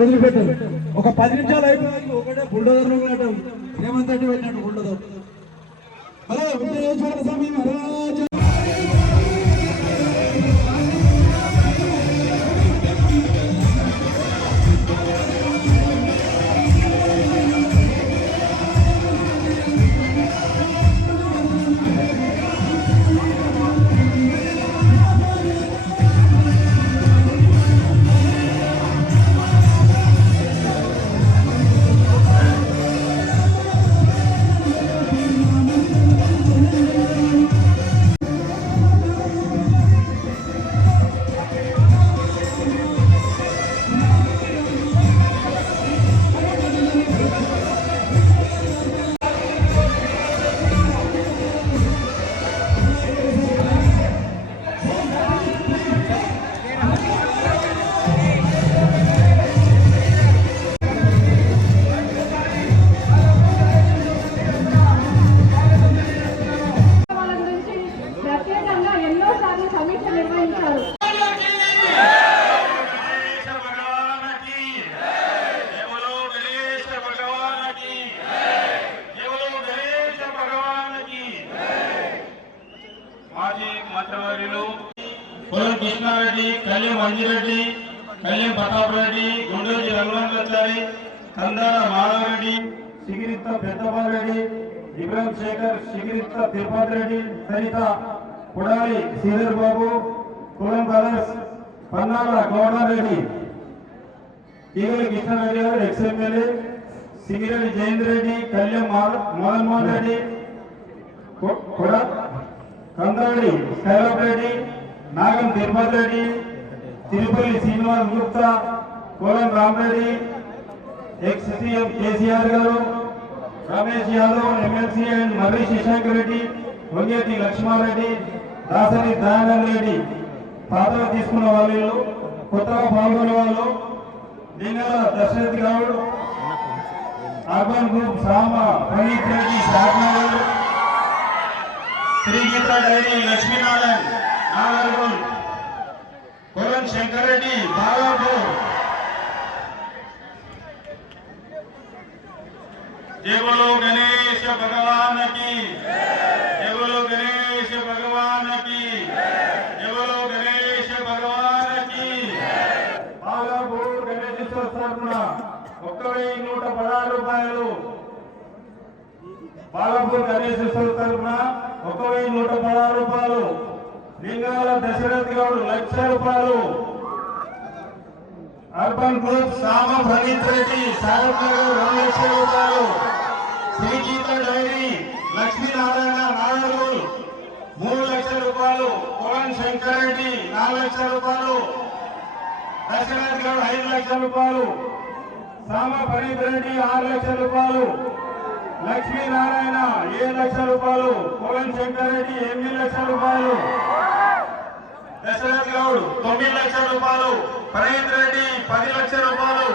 వదిలిపెట్టారు. ఒక 10 నిమిషాలు అయిపోయి ఒకటే బుల్డోజర్ రేవంత్ రెడ్డి పెట్టినట్టు bulldozer. Hello Vijayeshwara Swami Maharaj. Krishnareddy, Kalyan Manjireddy, Kalyan Pratap Reddy, Gunduru Raghuvanthachari, Kandara Madhavareddy, Sigiritta Peddapareddy, Ibrahim Shekhar, Sigiritta Tirupati Reddy, Saritha Pudali Sridhar Babu, Kulam brothers, Pannala Gaudareddy, Eegali Krishnareddy garu ex MLA, Singireddy Jayendra Reddy, Kalyan Mohan Reddy, Kandadi Skylab Reddy, Nagam Tirupati Reddy, Tirupalli Srinivas Gupta, Kolam Ramareddy, ex CM KCR garu, Ramesh Yadav MLC and Marri Shashankar Reddy, Vangeti Laxmareddy, Dasari Dayanand Reddy. పాత్ర తీసుకున్న వాళ్ళు, కొత్తగా పాల్గొన్న వాళ్ళు లింగాల దశరథ్ గౌడ్, అర్బన్ గ్రూప్ సామ ప్రణీత్ రెడ్డి, శాఖనగర్, శ్రీగీత డైరీ లక్ష్మీనారాయణ నాగర్గోల్, కొలం శంకర్ రెడ్డి బాలాపూర్. జై బోలో గణేశ భగవాన్ కి, జై బోలో గణేశ భగవాన్ కి, జై బోలో గణేశ భగవాన్ కి. బాలాపూర్ గణేశోత్సవ తరఫున 1116 రూపాయలు. బాలాపూర్ గణేశోత్సవ తరఫున 1116 రూపాయలు. లింగాల దశరథ్ గౌడ్ 1,00,000 రూపాయలు. అర్బన్ గ్రూప్ సామ ప్రణీత్ రెడ్డి సారథ్ నగర్ 2,00,000 రూపాయలు. శ్రీగీత డైరీ లక్ష్మీనారాయణ నాగర్గోల్ 3,00,000 రూపాయలు. కోవన్ శంకర్ రెడ్డి 4,00,000 రూపాయలు. దశరథ్ గౌడ్ 5,00,000 రూపాయలు. సామ ప్రణీత్ రెడ్డి 6,00,000 రూపాయలు. లక్ష్మీనారాయణ 7,00,000 రూపాయలు. కోవన్ శంకర్ రెడ్డి 8,00,000 రూపాయలు. దశరథ్ గౌడ్ 9,00,000 రూపాయలు. ప్రణీత్ రెడ్డి 10,00,000 రూపాయలు.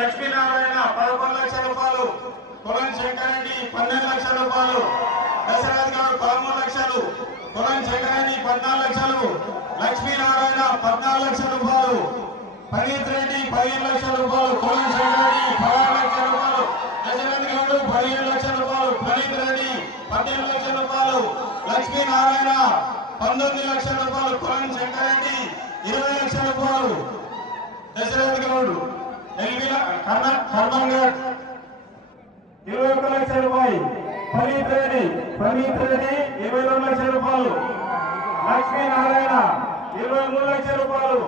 లక్ష్మీనారాయణ 11,00,000 రూపాయలు. కొలం శంకర్ రెడ్డి 12,00,000 రూపాయలు. దశరథ్ గౌడ్ 13,00,000. కొలం శంకర్ రెడ్డి 14,00,000. లక్ష్మీనారాయణ 14,00,000 రూపాయలు. ప్రణీత్ రెడ్డి 15,00,000 రూపాయలు. కొలం శంకర్ రెడ్డి 16,00,000 రూపాయలు. దశరథ్ గౌడ్ 15,00,000 రూపాయలు. ప్రణీత్ రెడ్డి 18,00,000 రూపాయలు. లక్ష్మీనారాయణ 19,00,000 రూపాయలు. కొలం శంకర్ రెడ్డి 20,00,000 రూపాయలు. దశరథ్ గౌడ్ కర్మంగడ్ 21,00,000 రూపాయలు. ప్రణీత్ రెడ్డి 22,00,000 రూపాయలు. లక్ష్మీనారాయణ 23,00,000 రూపాయలు.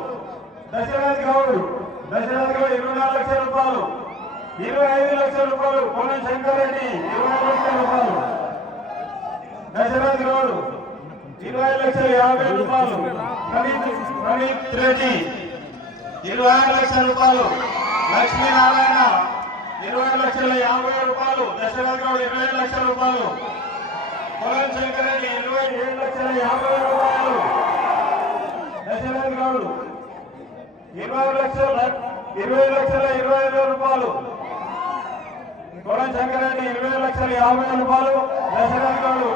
దశరథ్ గౌడ్ 24,00,000 రూపాయలు. 25,00,000 రూపాయలు. కోనం శంకర్ రెడ్డి 20,00,000 రూపాయలు. దశరథ్ గౌడ్ 20,50,000 రూపాయలు. ప్రణీత్ రెడ్డి 26,00,000 రూపాయలు. లక్ష్మీనారాయణ 20,50,000 రూపాయలు. దశరథ్ గౌడ్ 20,00,000 రూపాయలు. కోలం శంకర్ రెడ్డి 27,00,000 20,20,25,000 రూపాయలు. కొలం శంకరెడ్డి 20,50,000 రూపాయలు. దశరథ్ గౌడ్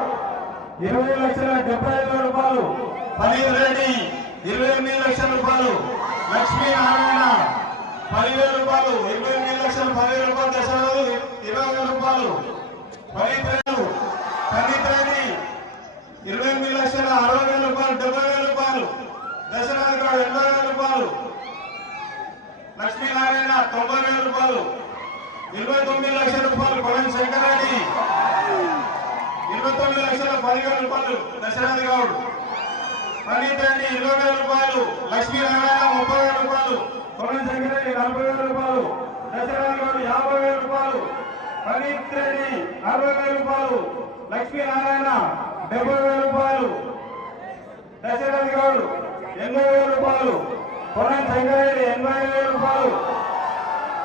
20,75,000 రూపాయలు. ఫరీద్ రెడ్డి 28 లక్షల రూపాయలు. లక్ష్మీనారాయణ 10,000 రూపాయలు. 28,10,000 రూపాయలు. దశరథ్ 20,000 రూపాయలు. ఫరీద్ రెడ్డి 28,60,000 రూపాయలు. 70,000 రూపాయలు. దశరథ్ గౌడ్ 80,000 రూపాయలు. లక్ష్మీనారాయణ 90,000 రూపాయలు. 29 లక్షల రూపాయలు. కొలం శంకరెడ్డి 29,10,000 రూపాయలు. దశరథ్ గౌడ్. ఫరీద్ రెడ్డి 20,000 రూపాయలు. లక్ష్మీనారాయణ 30,000 రూపాయలు. కొలం శంకరెడ్డి 40,000 రూపాయలు. దశరథ్ గౌడ్ 50,000 రూపాయలు. ఫరీద్ రెడ్డి 60,000 రూపాయలు. లక్ష్మీనారాయణ 70,000 రూపాయలు. దశరథ్ గౌడ్ 80,000 రూపాయలు. కొలం శంకరెడ్డి 80,000 రూపాయలు.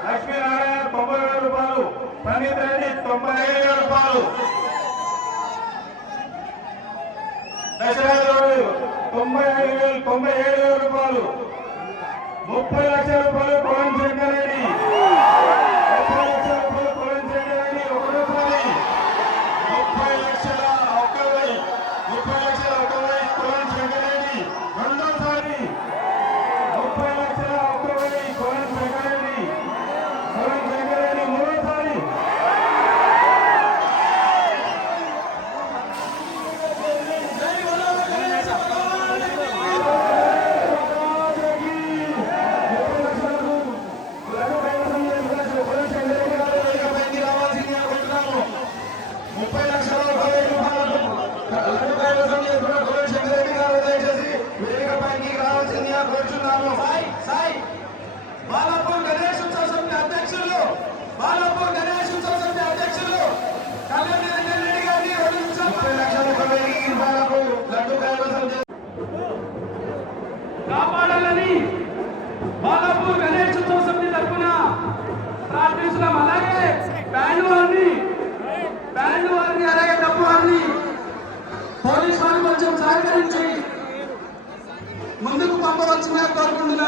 లక్ష్మీనారాయణ 90,000 రూపాయలు. ఫరీద్ రెడ్డి 95,000 రూపాయలు. దశరథ్ గౌడ్ 97,000 రూపాయలు. 30 లక్షల రూపాయలు. కొలం శంకరెడ్డి 30 లక్షల రూపాయలు. కొలం శంకరెడ్డి ఒకటోసారి 30 లక్షల 1,000. 30 లక్షల 1,000. కొలం శంకరెడ్డి రెండోసారి 30 లక్షల 1,000. కొలం శంకరెడ్డి. కొలం శంకరెడ్డి మూడోసారి. బాలాపూర్ గణేష్ ఉత్సవ సమితి అధ్యక్షులు కళ్యాణ్ రెడ్డి గారిని 30 లక్షల కాపాడాలని బాలాపూర్ గణేష్ ఉత్సవ సమితి తరఫున ప్రార్థిస్తున్నాం. అలాగే బ్యాండ్ వారిని అలాగే డబ్బు వారిని పోలీసు వారిని కొంచెం సహకరించి ముందుకు పంపవలసిందిగా కోరుకుంటున్నాను.